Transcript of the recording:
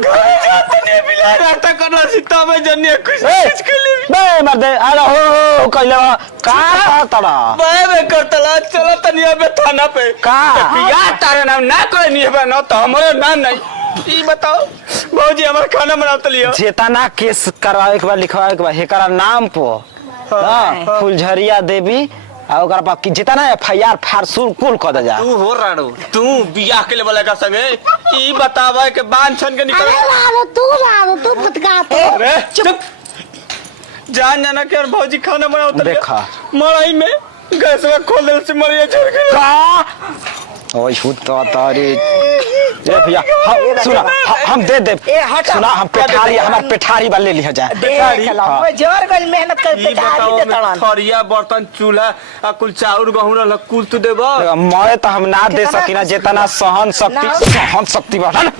घरे जाते नहीं बिला रहता करना सीता में जन्नी कुछ के लिए बे मर्दे अरे हो कइले का तड़ा बे करतला चलो तनिया बे थाना पे का या तारे नाम ना कोई नहीं है ना तो हमरो नाम नहीं ई बताओ भौजी हमर खाना बनात लियो जेतना केस करवावे के बाद लिखवावे के बाद हेकरा नाम पो हां फुलझरिया देवी आ ओकरा पर कि जितना एफआईआर फारसूल कुल क दे जा तू हो राड़ो तू बियाह के लेवल का संगे ई बतावे के बांध छन के निकल तू फटका तो अरे चुप जान जाना के और भौजी खाना बनाओ देखा मड़ाई में गैस में खोल दे से मरिया झड़ के का ओए छूता तारी ए भैया सुना हम दे दे सुना हम पेठारी हमार पेठारी वाले ले जाए देख ला ओए जोर गल मेहनत कर ई बताओ में थरिया बर्तन चूल्हा आ कुल चाउर गहूं रहल कुल तू देबो मैं तो हम ना दे सकिना जितना सहन शक्ति बढ़ा